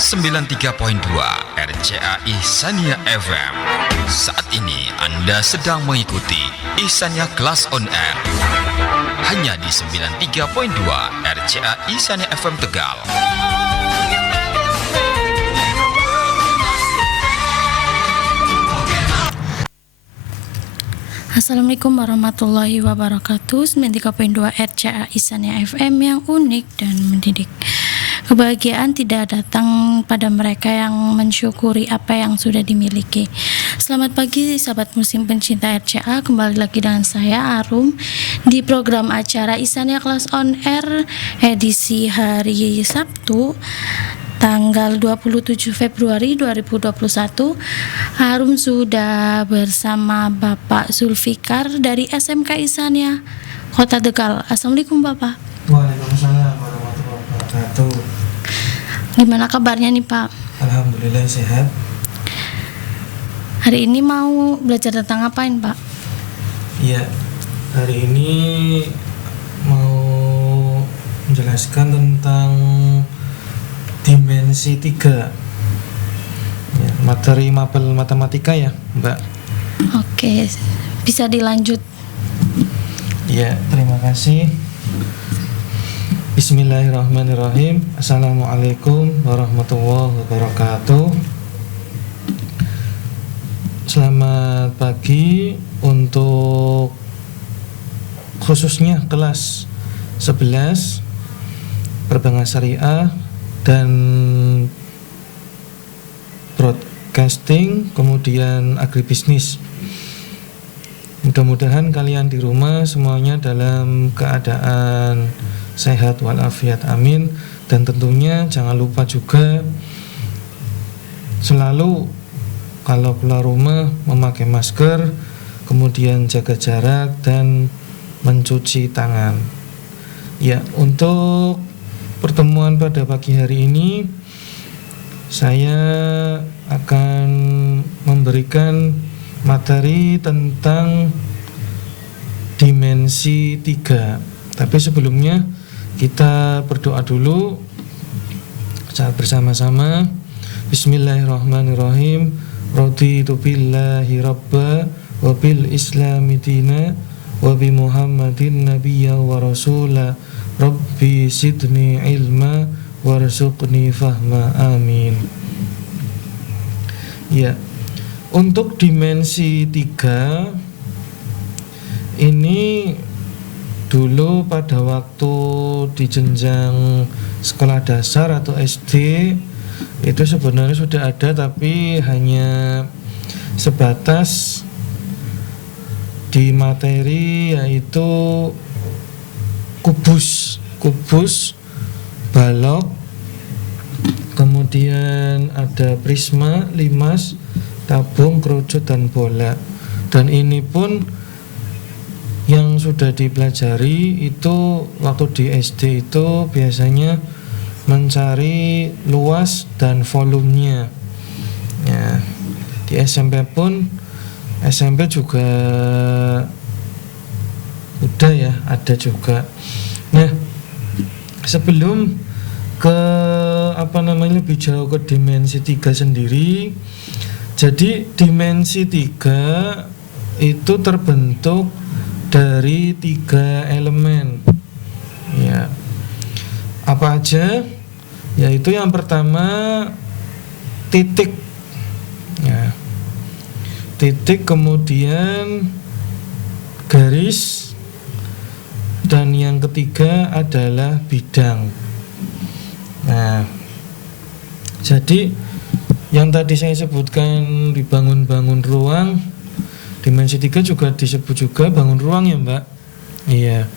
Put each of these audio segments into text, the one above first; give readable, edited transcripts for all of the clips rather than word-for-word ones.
93.2 RCA Ihsaniyah FM. Saat ini Anda sedang mengikuti Ihsaniyah Kelas On Air hanya di 93.2 RCA Ihsaniyah FM Tegal. Assalamualaikum warahmatullahi wabarakatuh. 93.2 RCA Ihsaniyah FM yang unik dan mendidik. Kebahagiaan tidak datang pada mereka yang mensyukuri apa yang sudah dimiliki. Selamat pagi sahabat muslim pencinta RCA. Kembali lagi dengan saya Arum di program acara Ihsaniyah Kelas On Air edisi hari Sabtu tanggal 27 Februari 2021. Harum sudah bersama Bapak Zulfikar dari SMK Ihsaniyah Kota Tegal. Assalamualaikum Bapak. Waalaikumsalam warahmatullahi wabarakatuh. Gimana kabarnya nih Pak? Alhamdulillah sehat. Hari ini mau belajar tentang apain Pak? Iya, hari ini mau menjelaskan tentang dimensi 3 ya, materi mapel matematika ya Mbak. Oke, bisa dilanjut. Ya, terima kasih. Bismillahirrahmanirrahim. Assalamualaikum warahmatullahi wabarakatuh. Selamat pagi untuk khususnya kelas 11 Perbankan Syariah dan broadcasting, kemudian agribisnis. Mudah-mudahan kalian di rumah semuanya dalam keadaan sehat walafiat, amin. Dan tentunya jangan lupa juga selalu kalau keluar rumah memakai masker, kemudian jaga jarak dan mencuci tangan. Ya, untuk pertemuan pada pagi hari ini saya akan memberikan materi tentang dimensi 3. Tapi sebelumnya kita berdoa dulu saat bersama-sama. Bismillahirrahmanirrahim. Raditu billahi rabba wa bil islami dina wa bi muhammadin nabiyya wa rasula. Rabbi sidni ilma warzuqni fahma, amin. Ya, untuk dimensi 3 ini dulu pada waktu di jenjang sekolah dasar atau SD itu sebenarnya sudah ada, tapi hanya sebatas di materi yaitu kubus, balok, kemudian ada prisma, limas, tabung, kerucut, dan bola. Dan ini pun yang sudah dipelajari itu waktu di SD itu biasanya mencari luas dan volumenya. Ya, di SMP juga udah ya, ada juga. Nah, sebelum ke lebih jauh ke dimensi 3 sendiri. Jadi dimensi 3 itu terbentuk dari 3 elemen. Ya. Apa aja? Yaitu yang pertama titik. Ya. Titik, kemudian garis, dan yang ketiga adalah bidang. Nah, jadi yang tadi saya sebutkan dibangun-bangun ruang, dimensi 3 juga disebut juga bangun ruang ya Mbak. Iya,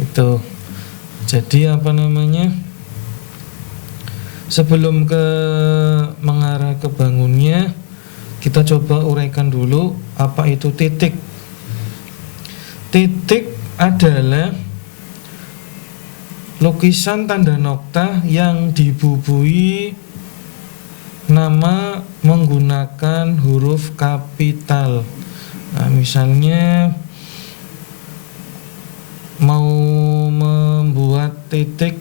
itu. Jadi sebelum mengarah ke bangunnya, kita coba uraikan dulu apa itu titik. Titik adalah lukisan tanda nokta yang dibubui nama menggunakan huruf kapital. Nah, misalnya mau membuat titik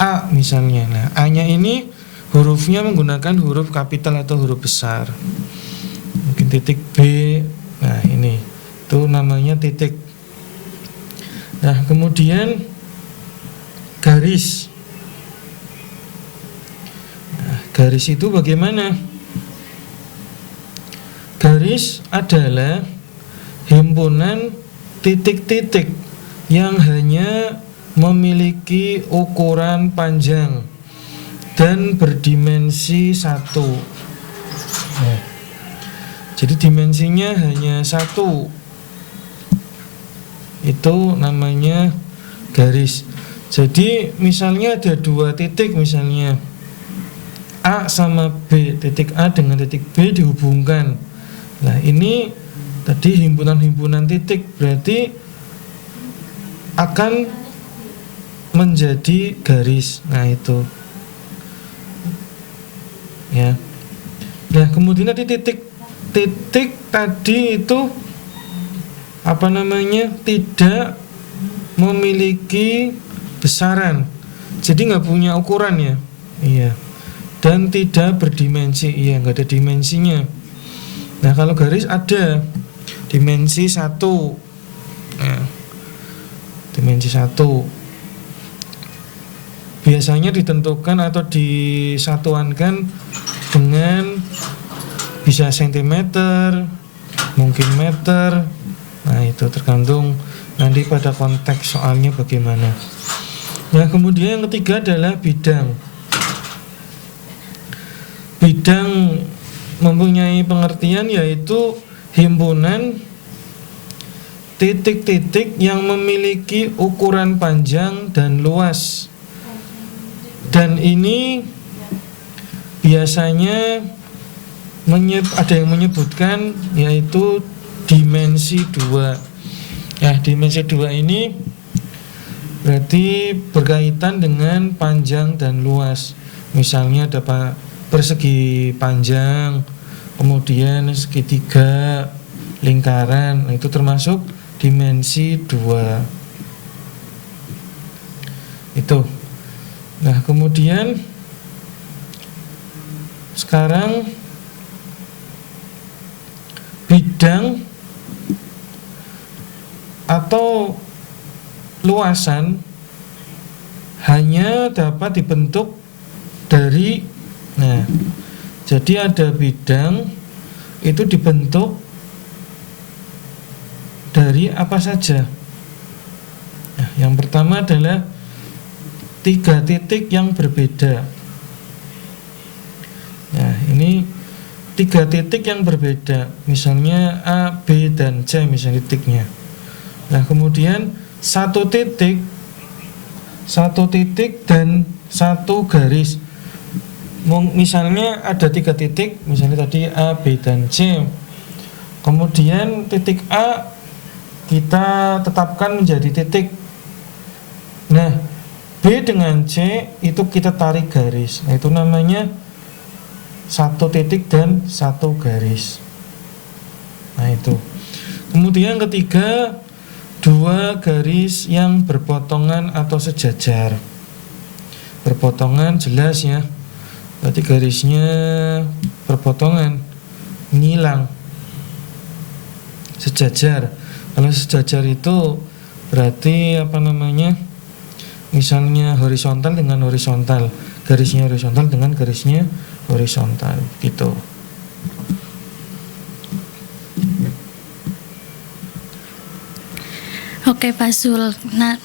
A misalnya. Nah, A-nya ini hurufnya menggunakan huruf kapital atau huruf besar. Mungkin titik B. Nah, ini itu namanya titik. Nah, kemudian garis. Nah, garis itu bagaimana? Garis adalah himpunan titik-titik yang hanya memiliki ukuran panjang dan berdimensi 1. Nah, jadi dimensinya hanya 1. Itu namanya garis. Jadi misalnya ada 2 titik, misalnya A sama B, titik A dengan titik B dihubungkan. Nah, ini tadi himpunan-himpunan titik, berarti akan menjadi garis. Nah, itu ya. Nah, kemudian tadi titik tadi itu apa namanya, tidak memiliki besaran, jadi nggak punya ukuran ya. Iya. Dan tidak berdimensi, iya, nggak ada dimensinya. Nah, kalau garis ada dimensi 1. Nah, dimensi 1 biasanya ditentukan atau disatuankan dengan bisa sentimeter, mungkin meter. Nah, itu tergantung nanti pada konteks soalnya bagaimana. Nah, kemudian yang ketiga adalah bidang. Bidang mempunyai pengertian yaitu himpunan titik-titik yang memiliki ukuran panjang dan luas. Dan ini biasanya ada yang menyebutkan yaitu dimensi 2. Ya, dimensi 2 ini berarti berkaitan dengan panjang dan luas. Misalnya ada persegi panjang, kemudian segitiga, lingkaran. Nah, itu termasuk dimensi 2. Itu. Nah, kemudian sekarang bidang atau luasan hanya dapat dibentuk dari, nah, jadi ada bidang itu dibentuk dari apa saja. Nah, yang pertama adalah 3 titik yang berbeda. Nah, ini 3 titik yang berbeda, misalnya A, B, dan C misalnya titiknya. Nah, kemudian 1 titik dan 1 garis. Misalnya ada 3 titik, misalnya tadi A, B, dan C. Kemudian titik A kita tetapkan menjadi titik. Nah, B dengan C itu kita tarik garis. Nah, itu namanya 1 titik dan 1 garis. Nah, itu. Kemudian ketiga, 2 garis yang berpotongan atau sejajar. Berpotongan jelas ya, berarti garisnya berpotongan, nyilang. Sejajar, kalau sejajar itu berarti apa namanya, misalnya horizontal dengan horizontal, garisnya horizontal dengan garisnya horizontal, gitu. Oke Pak Zul, nah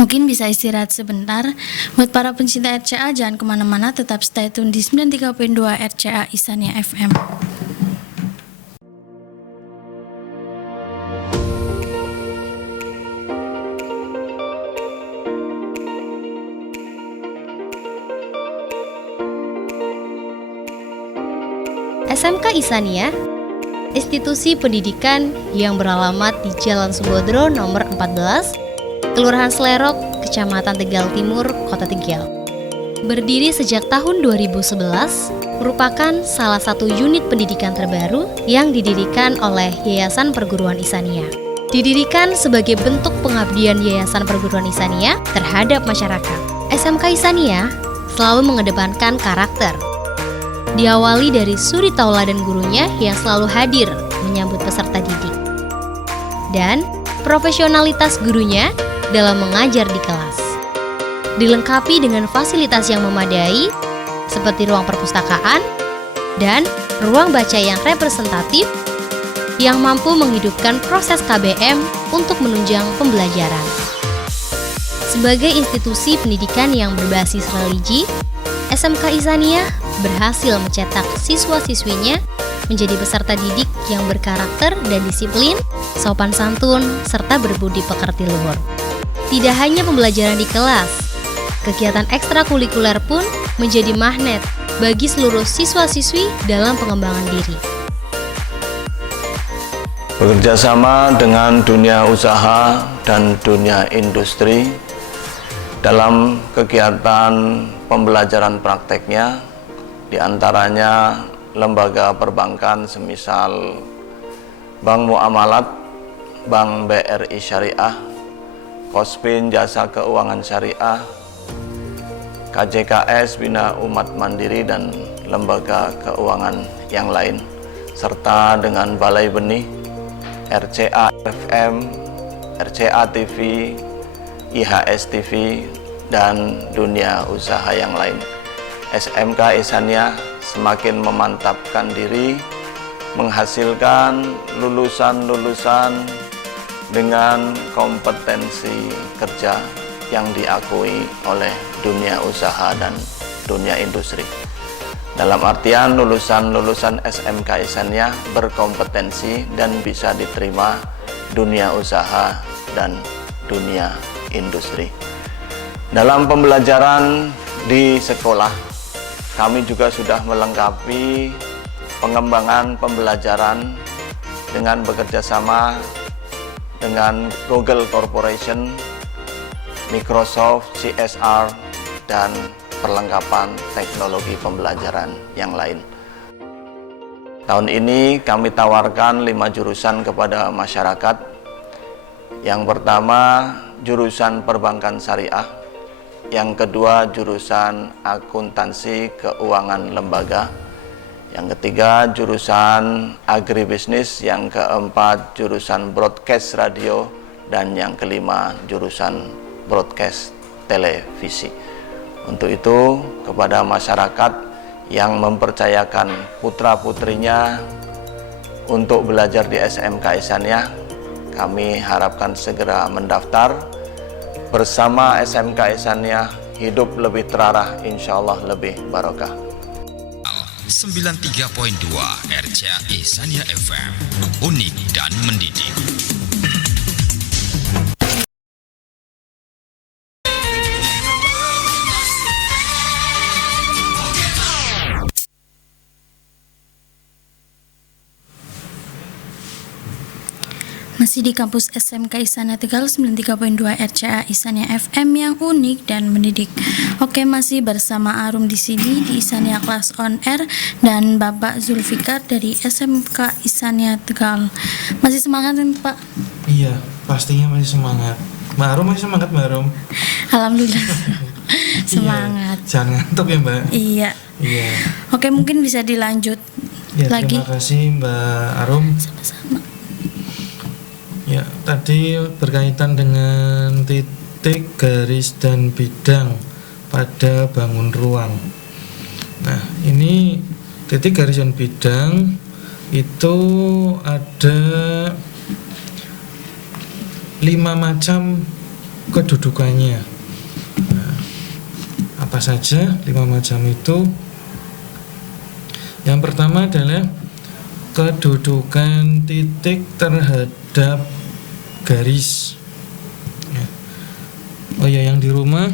mungkin bisa istirahat sebentar. Buat para pencinta RCA jangan kemana-mana, tetap stay tune di 93.2 RCA Ihsaniyah FM. SMK Ihsaniyah, institusi pendidikan yang beralamat di Jalan Sembodro nomor 14, Kelurahan Selerok, Kecamatan Tegal Timur, Kota Tegal. Berdiri sejak tahun 2011, merupakan salah satu unit pendidikan terbaru yang didirikan oleh Yayasan Perguruan Ihsaniyah. Didirikan sebagai bentuk pengabdian Yayasan Perguruan Ihsaniyah terhadap masyarakat. SMK Ihsaniyah selalu mengedepankan karakter. Diawali dari suri tauladan gurunya yang selalu hadir menyambut peserta didik. Dan profesionalitas gurunya dalam mengajar di kelas. Dilengkapi dengan fasilitas yang memadai seperti ruang perpustakaan dan ruang baca yang representatif yang mampu menghidupkan proses KBM untuk menunjang pembelajaran. Sebagai institusi pendidikan yang berbasis religi, SMK Ihsaniyah berhasil mencetak siswa-siswinya menjadi peserta didik yang berkarakter dan disiplin, sopan santun, serta berbudi pekerti luhur. Tidak hanya pembelajaran di kelas, kegiatan ekstrakurikuler pun menjadi magnet bagi seluruh siswa-siswi dalam pengembangan diri. Bekerja sama dengan dunia usaha dan dunia industri dalam kegiatan pembelajaran prakteknya, diantaranya lembaga perbankan semisal Bank Muamalat, Bank BRI Syariah, Kospin Jasa Keuangan Syariah, KJKS Bina Umat Mandiri dan lembaga keuangan yang lain, serta dengan Balai Benih, RCA FM, RCA TV, IHS TV, dan dunia usaha yang lain. SMK Ihsaniyah semakin memantapkan diri, menghasilkan lulusan-lulusan dengan kompetensi kerja yang diakui oleh dunia usaha dan dunia industri. Dalam artian lulusan-lulusan SMK Ihsaniyah berkompetensi dan bisa diterima dunia usaha dan dunia industri. Dalam pembelajaran di sekolah, kami juga sudah melengkapi pengembangan pembelajaran dengan bekerja sama dengan Google Corporation, Microsoft, CSR, dan perlengkapan teknologi pembelajaran yang lain. Tahun ini kami tawarkan 5 jurusan kepada masyarakat. Yang pertama, jurusan perbankan syariah. Yang kedua, jurusan akuntansi keuangan lembaga. Yang ketiga, jurusan agribisnis. Yang keempat, jurusan broadcast radio. Dan yang kelima, jurusan broadcast televisi. Untuk itu, kepada masyarakat yang mempercayakan putra-putrinya untuk belajar di SMK Ihsaniyah, kami harapkan segera mendaftar. Bersama SMK Ihsaniyah, hidup lebih terarah, insya Allah lebih barokah. 93.2 RCA Ihsaniyah FM, unik dan mendidik. Masih di kampus SMK Ihsaniyah Tegal 93.2 RCA Ihsaniyah FM yang unik dan mendidik. Oke, masih bersama Arum di sini di Ihsaniyah Class on Air dan Bapak Zulfikar dari SMK Ihsaniyah Tegal. Masih semangat kan, Pak? Iya, pastinya masih semangat. Mbak Arum masih semangat, Mbak Arum? Alhamdulillah. Semangat. Iya, jangan ngantuk ya, Mbak. Iya. Iya. Oke, mungkin bisa dilanjut Ya, lagi. terima kasih Mbak Arum. Sama-sama. Ya, tadi berkaitan dengan titik, garis, dan bidang pada bangun ruang. Nah, ini titik, garis, dan bidang itu ada 5 macam kedudukannya. Nah, apa saja 5 macam itu? Yang pertama adalah kedudukan titik terhadap garis. Oh ya, yang di rumah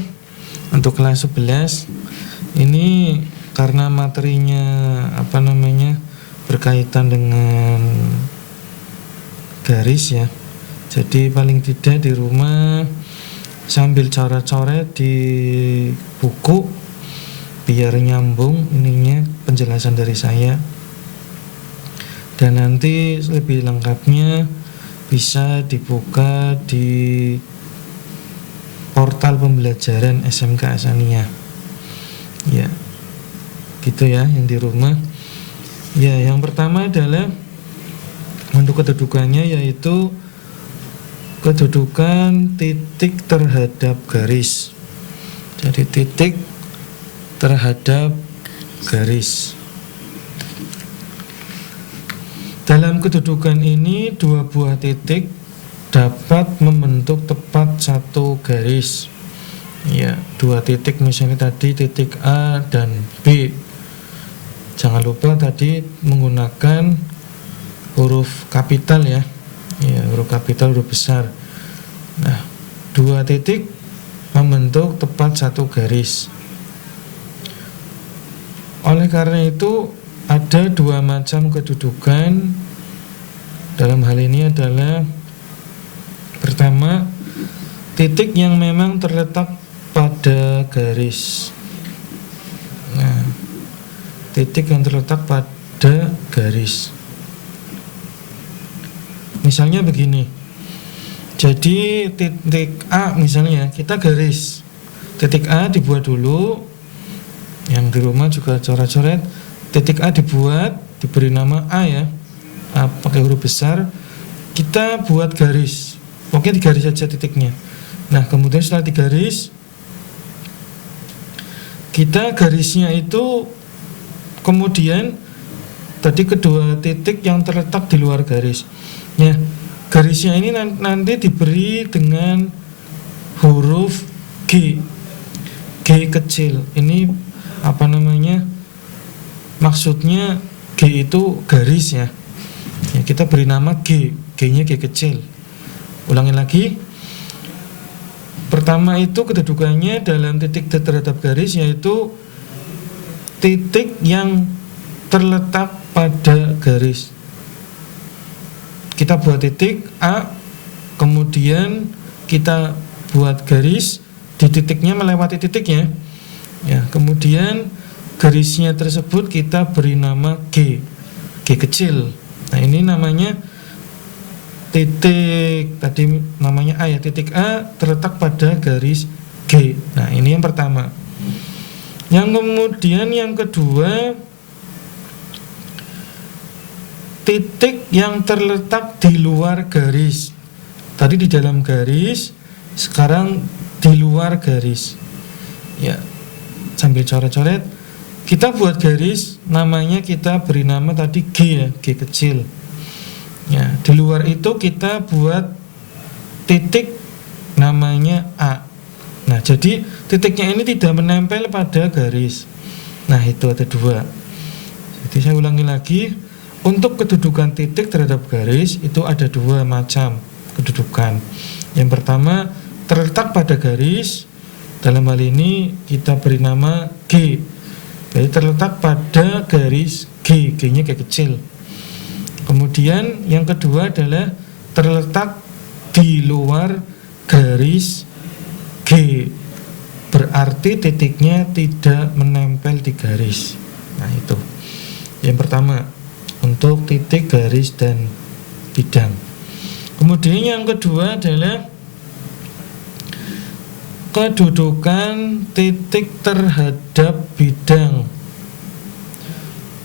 untuk kelas 11 ini karena materinya berkaitan dengan garis ya. Jadi paling tidak di rumah sambil coret-coret di buku biar nyambung ininya penjelasan dari saya. Dan nanti lebih lengkapnya bisa dibuka di portal pembelajaran SMK Ihsaniyah. Ya, gitu ya yang di rumah. Ya, yang pertama adalah untuk kedudukannya, yaitu kedudukan titik terhadap garis. Jadi titik terhadap garis. Dalam kedudukan ini, dua buah titik dapat membentuk tepat satu garis. Ya, dua titik misalnya tadi titik A dan B. Jangan lupa tadi menggunakan huruf kapital ya. Ya, huruf kapital, huruf besar. Nah, dua titik membentuk tepat satu garis. Oleh karena itu, ada dua macam kedudukan. Dalam hal ini adalah pertama, titik yang memang terletak pada garis. Nah, titik yang terletak pada garis. Misalnya begini. Jadi titik A misalnya, kita garis. Titik A dibuat dulu. Yang di rumah juga coret-coret. Titik A dibuat, diberi nama A ya, A pakai huruf besar. Kita buat garis, oke, digaris saja titiknya. Nah, kemudian setelah digaris, kita garisnya itu kemudian tadi kedua titik yang terletak di luar garis. Ya, garisnya ini nanti diberi dengan huruf G, G kecil. Ini apa namanya? Maksudnya G itu garis ya. Ya, kita beri nama G, G-nya G kecil. Ulangi lagi. Pertama itu kedudukannya dalam titik terhadap garis, yaitu titik yang terletak pada garis. Kita buat titik A, kemudian kita buat garis di titiknya melewati titiknya. Ya, kemudian garisnya tersebut kita beri nama G, G kecil. Nah, ini namanya titik, tadi namanya A ya, titik A terletak pada garis G. Nah, ini yang pertama. Yang kemudian yang kedua, titik yang terletak di luar garis. Tadi di dalam garis, sekarang di luar garis. Ya, sambil coret-coret. Kita buat garis, namanya kita beri nama tadi G ya, G kecil. Ya, di luar itu kita buat titik namanya A. Nah, jadi titiknya ini tidak menempel pada garis. Nah, itu ada dua. Jadi saya ulangi lagi, untuk kedudukan titik terhadap garis itu ada dua macam kedudukan. Yang pertama, terletak pada garis. Dalam hal ini kita beri nama G. Jadi terletak pada garis G, G-nya G kecil. Kemudian yang kedua adalah terletak di luar garis G. Berarti titiknya tidak menempel di garis. Nah, itu. Yang pertama, untuk titik, garis, dan bidang. Kemudian yang kedua adalah kedudukan titik terhadap bidang.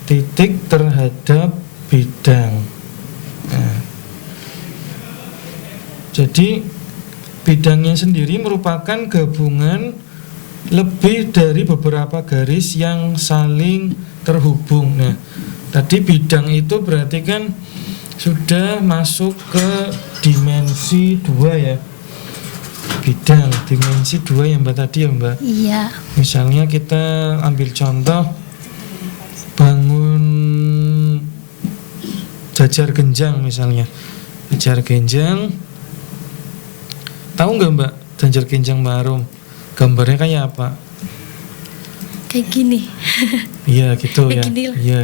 Titik terhadap bidang. Nah, jadi bidangnya sendiri merupakan gabungan lebih dari beberapa garis yang saling terhubung. Nah, tadi bidang itu berarti kan sudah masuk ke dimensi 2 ya. Bidang dimensi 2 ya Mbak tadi ya Mbak. Iya. Misalnya kita ambil contoh bangun jajar genjang misalnya. Jajar genjang, tahu nggak Mbak jajar genjang Marum? Gambarnya kayak apa? Kayak gini. Iya gitu ya. Kayak gini lah. Iya.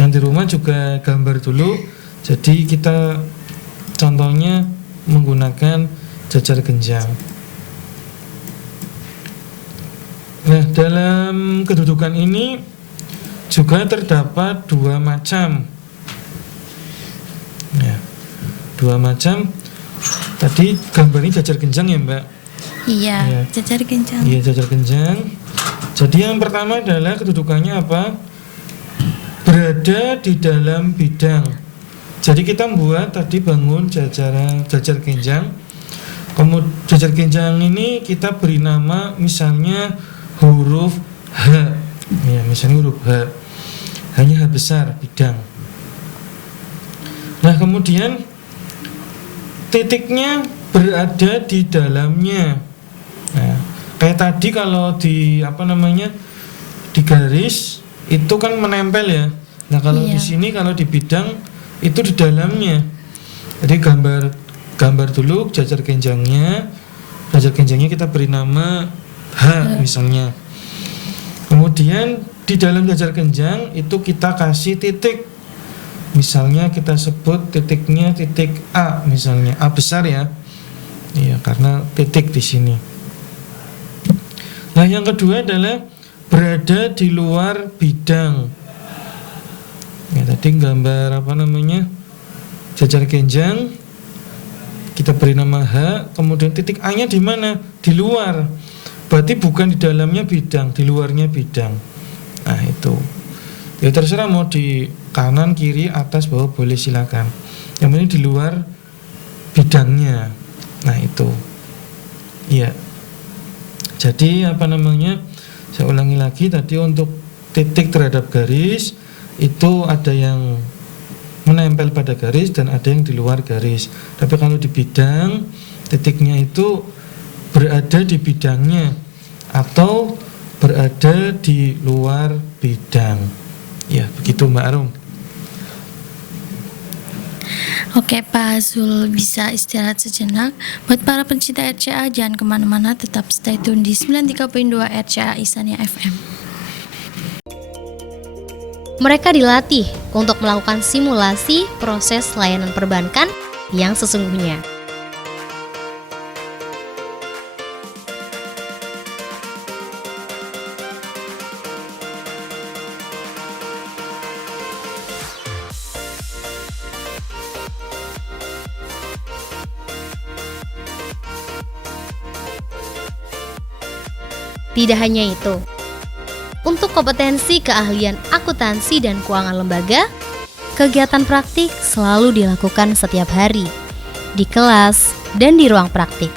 Yang di rumah juga gambar dulu. Jadi kita contohnya menggunakan jajar genjang. Nah, dalam kedudukan ini juga terdapat dua macam. Ya, dua macam. Tadi gambarnya jajar genjang ya Mbak. Iya, Iya. jajar genjang. Iya, jajar genjang. Jadi yang pertama adalah kedudukannya apa? Berada di dalam bidang. Jadi kita buat tadi bangun jajar genjang. Kemudian jajar genjang ini kita beri nama misalnya huruf H. Ya, misalnya huruf H. Hanya H besar bidang. Nah, kemudian titiknya berada di dalamnya. Nah, kayak tadi kalau di di garis itu kan menempel ya. Nah, kalau Iya. di sini kalau di bidang itu di dalamnya. Jadi gambar dulu jajar genjangnya. Jajar genjangnya kita beri nama H misalnya. Kemudian di dalam jajar genjang itu kita kasih titik. Misalnya kita sebut titiknya titik A misalnya, A besar ya. Iya, karena titik di sini. Nah, yang kedua adalah berada di luar bidang. Ya, tadi gambar jajar genjang. Kita beri nama H, kemudian titik A-nya di mana? Di luar. Berarti bukan di dalamnya bidang, di luarnya bidang. Nah, itu. Ya terserah mau di kanan, kiri, atas, bawah boleh silakan. Yang penting di luar bidangnya. Nah, itu. Iya. Jadi saya ulangi lagi tadi untuk titik terhadap garis itu ada yang menempel pada garis dan ada yang di luar garis. Tapi kalau di bidang titiknya itu berada di bidangnya atau berada di luar bidang. Ya, begitu Mbak Arum. Oke, Pak Azul bisa istirahat sejenak. Buat para pencinta RCA, jangan kemana-mana, tetap stay tune di 93.2 RCA Isania FM. Mereka dilatih untuk melakukan simulasi proses layanan perbankan yang sesungguhnya. Tidak hanya itu, untuk kompetensi keahlian akuntansi dan keuangan lembaga, kegiatan praktik selalu dilakukan setiap hari, di kelas dan di ruang praktik.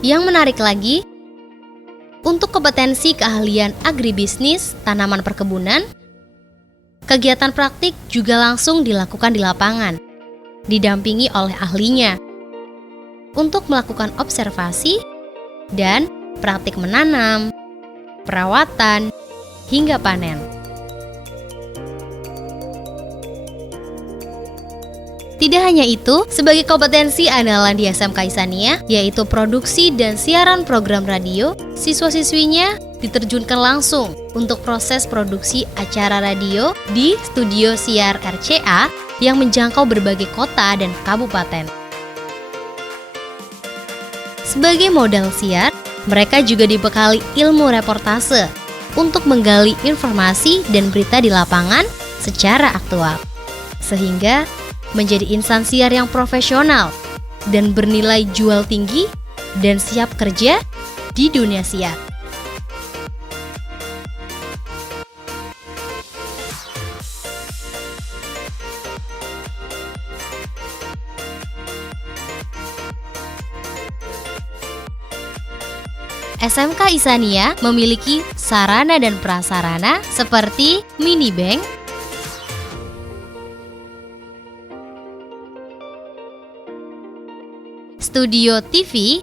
Yang menarik lagi, untuk kompetensi keahlian agribisnis tanaman perkebunan, kegiatan praktik juga langsung dilakukan di lapangan, didampingi oleh ahlinya, untuk melakukan observasi dan praktik menanam, perawatan, hingga panen. Tidak hanya itu, sebagai kompetensi andalan di SMK Isania, yaitu produksi dan siaran program radio, siswa-siswinya diterjunkan langsung untuk proses produksi acara radio di studio siar RCA yang menjangkau berbagai kota dan kabupaten. Sebagai modal siar, mereka juga dibekali ilmu reportase untuk menggali informasi dan berita di lapangan secara aktual, sehingga menjadi insan siar yang profesional dan bernilai jual tinggi dan siap kerja di dunia siar. SMK Isania memiliki sarana dan prasarana seperti mini bank, studio TV,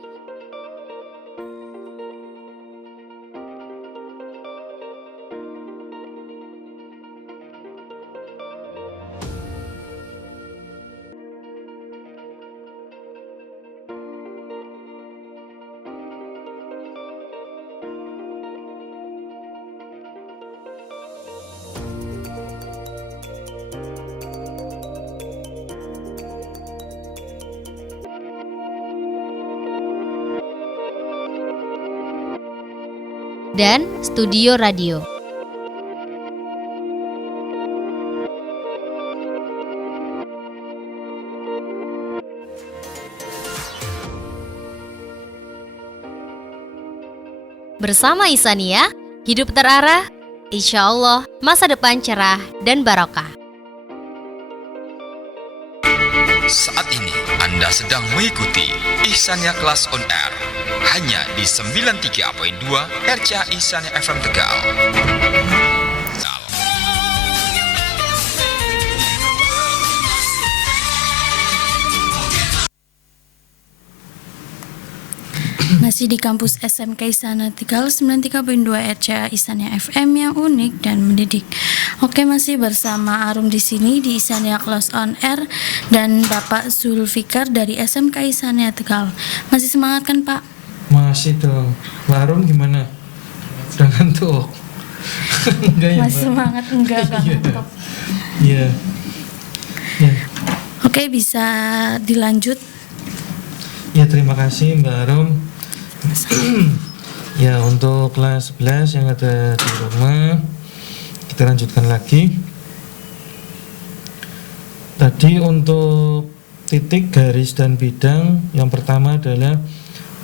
dan studio radio. Bersama Isania, hidup terarah, insya Allah masa depan cerah dan barokah. Saat ini Anda sedang mengikuti Ihsania Kelas on Air hanya di 93.2 RCA Ihsania FM Tegal. Masih di kampus SMK Ihsania Tegal 93.2 RCA Ihsania FM yang unik dan mendidik. Oke, masih bersama Arum di sini di Ihsania Kelas on Air dan Bapak Zulfikar dari SMK Ihsania Tegal. Masih semangat kan, Pak? Masih dong. Mbak Arum gimana? Udah ngantuk? Enggak ya, Masih Mbak? semangat enggak kan? Iya. Ya. Oke, bisa dilanjut. Ya, terima kasih Mbak Arum. Ya, untuk kelas 11 yang ada di rumah, kita lanjutkan lagi. Tadi untuk titik, garis, dan bidang, yang pertama adalah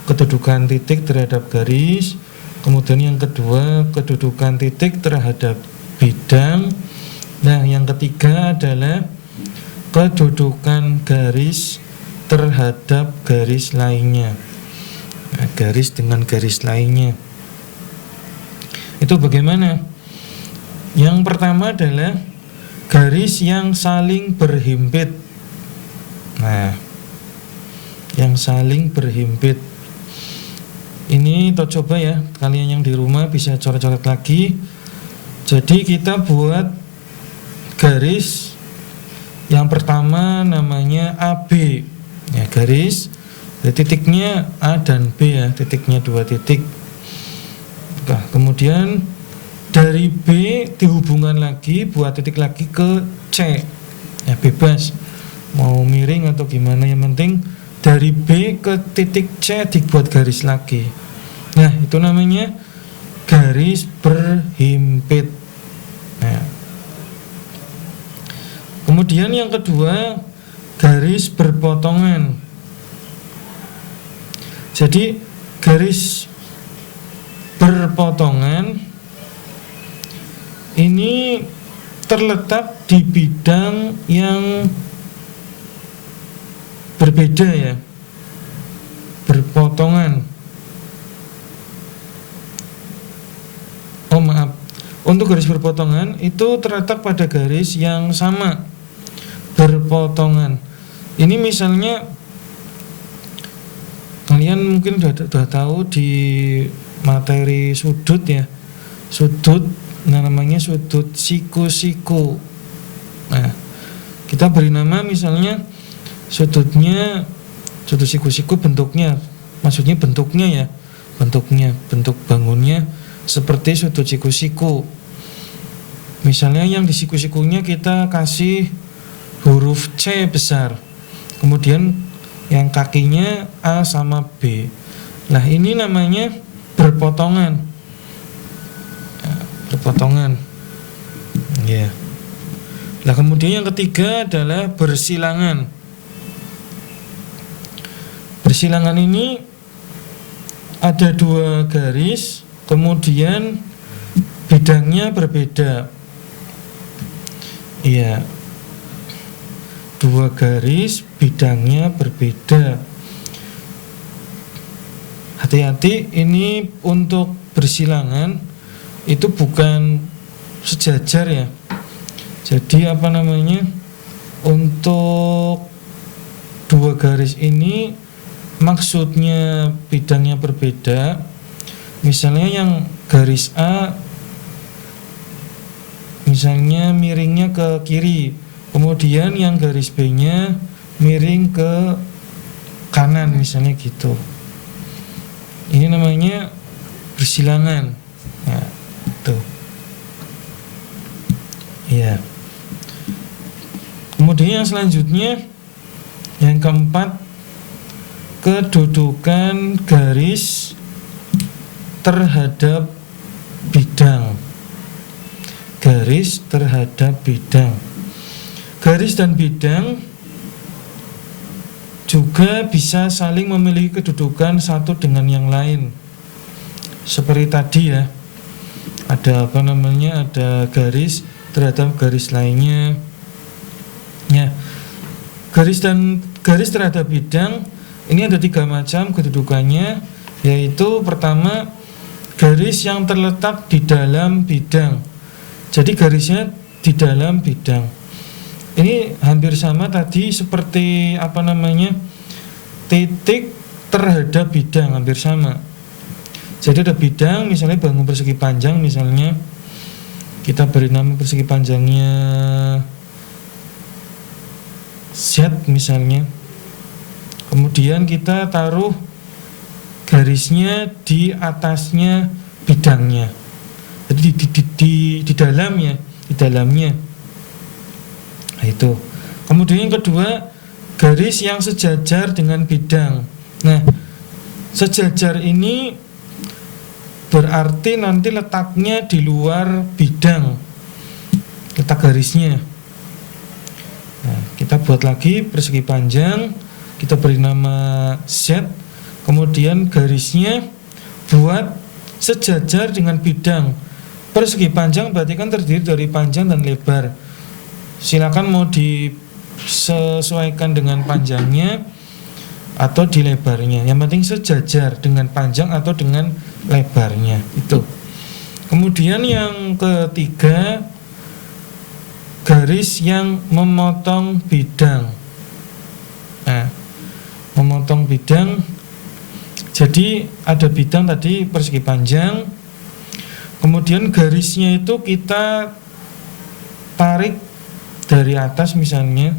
kedudukan titik terhadap garis. Kemudian yang kedua, kedudukan titik terhadap bidang. Nah, yang ketiga adalah kedudukan garis terhadap garis lainnya. Nah, garis dengan garis lainnya itu bagaimana? Yang pertama adalah garis yang saling berhimpit. Nah, yang saling berhimpit ini kita coba ya, kalian yang di rumah bisa coret-coret lagi. Jadi kita buat garis yang pertama namanya AB ya, garis titiknya A dan B ya, titiknya 2 titik. Nah, kemudian dari B dihubungkan lagi, buat titik lagi ke C ya, bebas mau miring atau gimana, yang penting dari B ke titik C dibuat garis lagi. Nah, itu namanya garis berhimpit. Nah, kemudian yang kedua, garis berpotongan. Jadi garis berpotongan ini terletak di bidang yang berbeda ya, berpotongan. Oh maaf, untuk garis berpotongan itu terletak pada garis yang sama, berpotongan. Ini misalnya kalian mungkin sudah tahu di materi sudut ya, sudut, namanya sudut siku-siku. Nah, kita beri nama misalnya sudutnya, sudut siku-siku, bentuknya, maksudnya bentuknya ya, bentuk bangunnya seperti sudut siku-siku. Misalnya yang di siku-sikunya kita kasih huruf C besar, kemudian yang kakinya A sama B. Nah, ini namanya berpotongan. Ya, berpotongan. Ya. Nah, kemudian yang ketiga adalah bersilangan. Bersilangan ini ada 2 garis, kemudian bidangnya berbeda. Iya. 2 garis, bidangnya berbeda. Hati-hati, ini untuk bersilangan itu bukan sejajar ya. Jadi apa namanya, untuk 2 garis ini maksudnya bidangnya berbeda. Misalnya yang garis A misalnya miringnya ke kiri, kemudian yang garis B-nya miring ke kanan misalnya gitu. Ini namanya bersilangan. Nah, tuh. Iya. Kemudian yang selanjutnya, yang keempat, kedudukan garis terhadap bidang. Garis terhadap bidang. Garis dan bidang juga bisa saling memiliki kedudukan satu dengan yang lain. Seperti tadi ya, ada ada garis terhadap garis lainnya. Ya, garis terhadap bidang ini ada 3 macam kedudukannya, yaitu pertama, garis yang terletak di dalam bidang. Jadi garisnya di dalam bidang. Ini hampir sama tadi seperti titik terhadap bidang, hampir sama. Jadi ada bidang, misalnya bangun persegi panjang, misalnya kita beri nama persegi panjangnya Z misalnya. Kemudian kita taruh garisnya di atasnya bidangnya. Jadi di dalamnya. Nah, itu. Kemudian yang kedua, garis yang sejajar dengan bidang. Nah, sejajar ini berarti nanti letaknya di luar bidang, letak garisnya. Nah, kita buat lagi persegi panjang, kita beri nama Z, kemudian garisnya buat sejajar dengan bidang. Persegi panjang berarti kan terdiri dari panjang dan lebar. Silakan mau disesuaikan dengan panjangnya atau di lebarnya. Yang penting sejajar dengan panjang atau dengan lebarnya itu. Kemudian yang ketiga, garis yang memotong bidang. Nah, memotong bidang. Jadi ada bidang tadi persegi panjang. Kemudian garisnya itu kita tarik dari atas misalnya.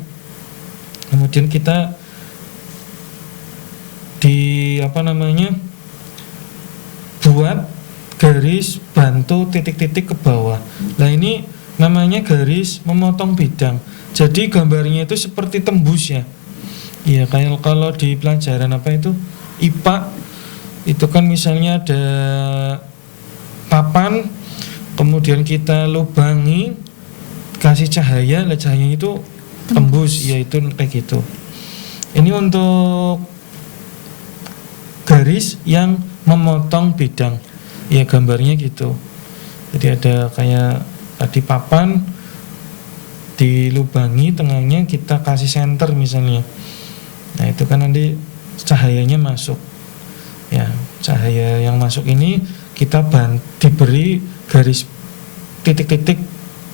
Kemudian kita buat garis bantu titik-titik ke bawah. Nah, ini namanya garis memotong bidang. Jadi gambarnya itu seperti tembus ya. Iya, kayak kalau di pelajaran IPA itu kan misalnya ada papan, kemudian kita lubangi, kasih cahaya, cahayanya itu tembus, yaitu kayak gitu. Ini untuk garis yang memotong bidang. Ya, gambarnya gitu. Jadi ada kayak tadi papan, dilubangi, tengahnya kita kasih senter misalnya. Nah, itu kan nanti cahayanya masuk. Ya, cahaya yang masuk ini kita diberi garis titik-titik,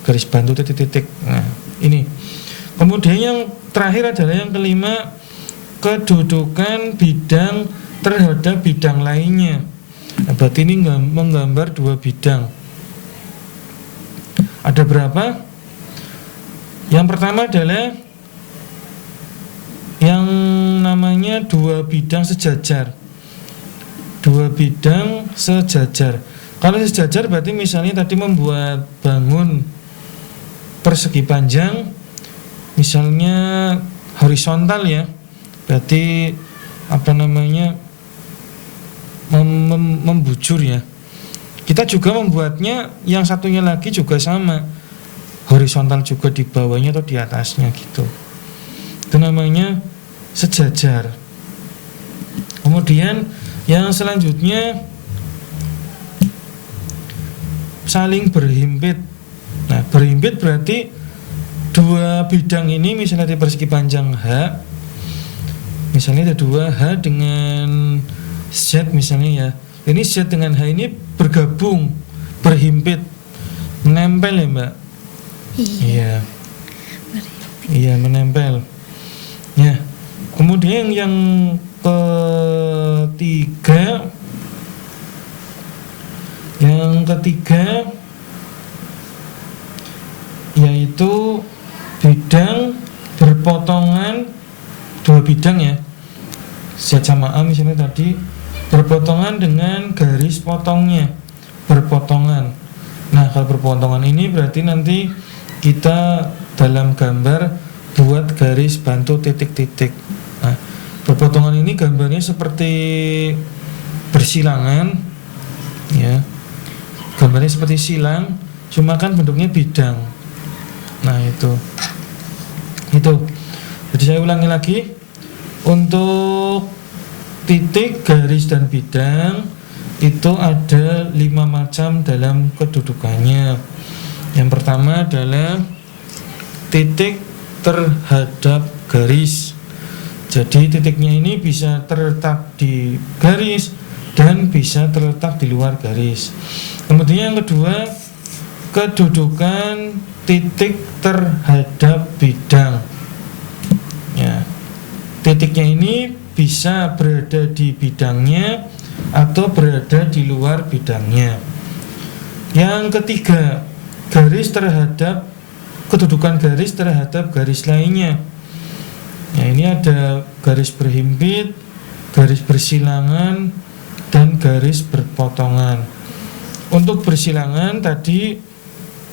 garis bantu titik-titik. Nah, ini. Kemudian yang terakhir adalah yang kelima, kedudukan bidang terhadap bidang lainnya. Nah, berarti ini menggambar 2 bidang. Ada berapa? Yang pertama adalah yang namanya 2 bidang sejajar. 2 bidang sejajar. Kalau sejajar berarti misalnya tadi membuat bangun persegi panjang, misalnya horizontal ya, berarti membujur ya. Kita juga membuatnya yang satunya lagi juga sama, horizontal juga di bawahnya atau di atasnya gitu. Itu namanya sejajar. Kemudian yang selanjutnya saling berhimpit. Nah, berhimpit berarti 2 bidang ini misalnya di persegi panjang H, misalnya ada 2 H dengan Z misalnya ya. Ini Z dengan H ini bergabung, berhimpit, menempel ya Mbak? Iya. Iya, menempel. Ya. Kemudian yang ketiga yaitu bidang berpotongan, 2 bidang ya, Z sama A misalnya tadi berpotongan dengan garis potongnya, berpotongan. Nah, kalau berpotongan ini berarti nanti kita dalam gambar buat garis bantu titik-titik. Nah, berpotongan ini gambarnya seperti bersilangan ya. gambarnya seperti silang, cuma kan bentuknya bidang. Nah itu. Jadi saya ulangi lagi, untuk titik, garis, dan bidang itu ada 5 macam dalam kedudukannya. Yang pertama adalah titik terhadap garis. Jadi titiknya ini bisa terletak di garis dan bisa terletak di luar garis. Kemudian yang kedua, kedudukan titik terhadap bidang. Ya, titiknya ini bisa berada di bidangnya atau berada di luar bidangnya. Yang ketiga, kedudukan garis terhadap garis lainnya. Ya, ini ada garis berhimpit, garis bersilangan, dan garis berpotongan. Untuk bersilangan tadi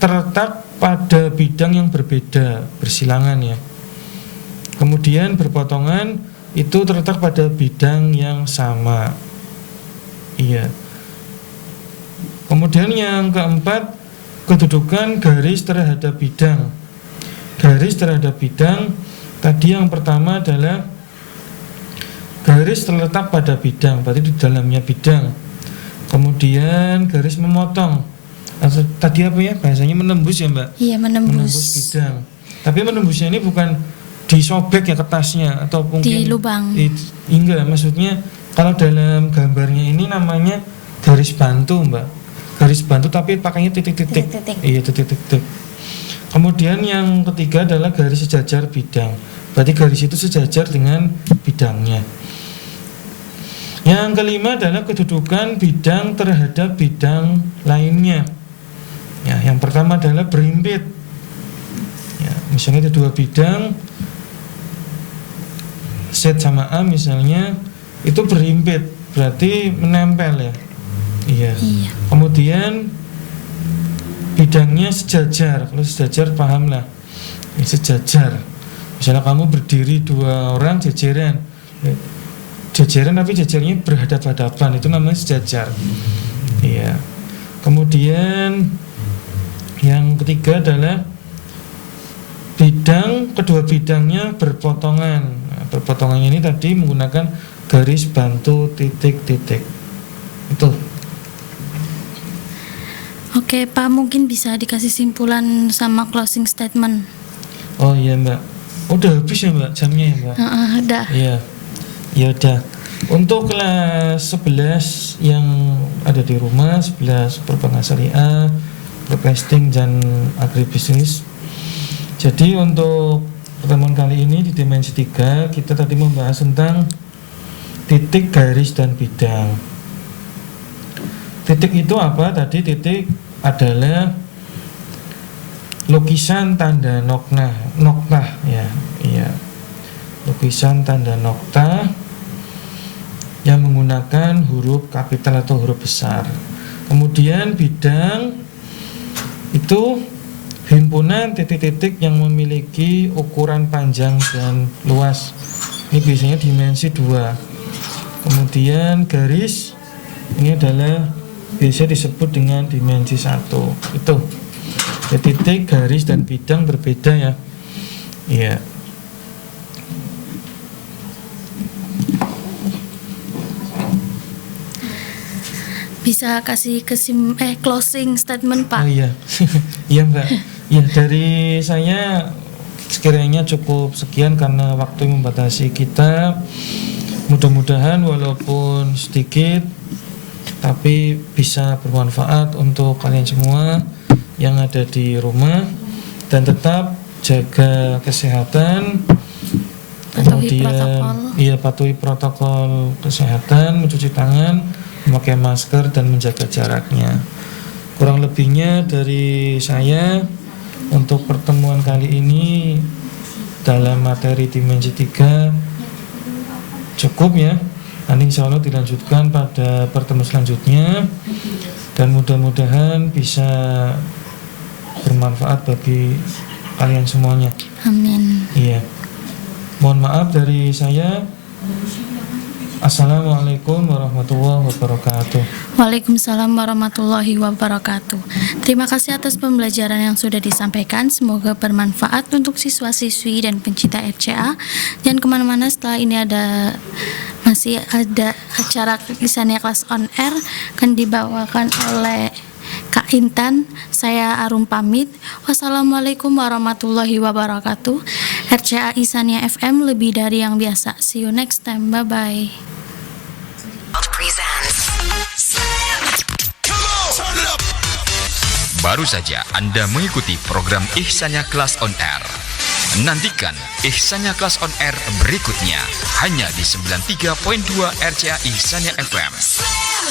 terletak pada bidang yang berbeda, bersilangan ya. Kemudian berpotongan itu terletak pada bidang yang sama. Iya. Kemudian yang keempat, kedudukan garis terhadap bidang. Garis terhadap bidang tadi yang pertama adalah garis terletak pada bidang, berarti di dalamnya bidang. Kemudian garis memotong. Tadi apa ya? Bahasanya menembus ya, Mbak? Iya, menembus bidang. Tapi menembusnya ini bukan disobek ya kertasnya atau mungkin di lubang. Enggak, maksudnya kalau dalam gambarnya ini namanya garis bantu, Mbak. Garis bantu tapi pakainya titik-titik. Iya, titik-titik. Kemudian yang ketiga adalah garis sejajar bidang. Berarti garis itu sejajar dengan bidangnya. Yang kelima adalah kedudukan bidang terhadap bidang lainnya. Ya, yang pertama adalah berhimpit. Ya, misalnya ada dua bidang, Z sama A misalnya, itu berhimpit, berarti menempel ya. Iya. Kemudian bidangnya sejajar. Kalau sejajar paham lah. Ya, sejajar. Misalnya kamu berdiri dua orang jejeran. Jejeran tapi jejernya berhadap-hadapan, itu namanya sejajar. Iya. Kemudian yang ketiga adalah kedua bidangnya berpotongan. Nah, berpotongannya ini tadi menggunakan garis bantu titik-titik. Itu. Oke, Pak, mungkin bisa dikasih simpulan sama closing statement. Oh iya, Mbak. Udah habis ya, Mbak, jamnya ya, Mbak? Udah. Iya. Ya udah. Untuk kelas 11 yang ada di rumah, 11 perbankan syariah, broadcasting dan agribisnis. Jadi untuk pertemuan kali ini di dimensi 3 kita tadi membahas tentang titik, garis, dan bidang. Titik itu apa? Tadi titik adalah lukisan tanda noktah ya. Iya. Lukisan tanda noktah yang menggunakan huruf kapital atau huruf besar. Kemudian bidang itu himpunan titik-titik yang memiliki ukuran panjang dan luas. Ini biasanya dimensi 2. Kemudian garis ini adalah biasa disebut dengan dimensi 1. Itu. Ya, titik, garis, dan bidang berbeda ya. Iya. Bisa kasih closing statement, Pak? Oh iya. Iya, Mbak. Ya, dari saya sekiranya cukup sekian karena waktu membatasi kita. Mudah-mudahan walaupun sedikit tapi bisa bermanfaat untuk kalian semua yang ada di rumah, dan tetap jaga kesehatan. Kemudian patuhi protokol kesehatan, mencuci tangan, memakai masker, dan menjaga jaraknya. Kurang lebihnya dari saya untuk pertemuan kali ini dalam materi dimensi 3 cukup ya. Nanti insya Allah dilanjutkan pada pertemuan selanjutnya, dan mudah-mudahan bisa bermanfaat bagi kalian semuanya. Amin. Iya. Mohon maaf dari saya. Assalamualaikum warahmatullahi wabarakatuh. Waalaikumsalam warahmatullahi wabarakatuh. Terima kasih atas pembelajaran yang sudah disampaikan. Semoga bermanfaat untuk siswa-siswi dan pencinta RCA. Jangan kemana-mana, setelah ini masih ada acara Isania Kelas On Air akan dibawakan oleh Kak Intan. Saya Arum pamit. Wassalamualaikum warahmatullahi wabarakatuh. RCA Isania FM, lebih dari yang biasa. See you next time. Bye-bye. Baru saja Anda mengikuti program Ihsania Kelas On Air. Nantikan Ihsania Kelas On Air berikutnya hanya di 93.2 RCA Ihsania FM.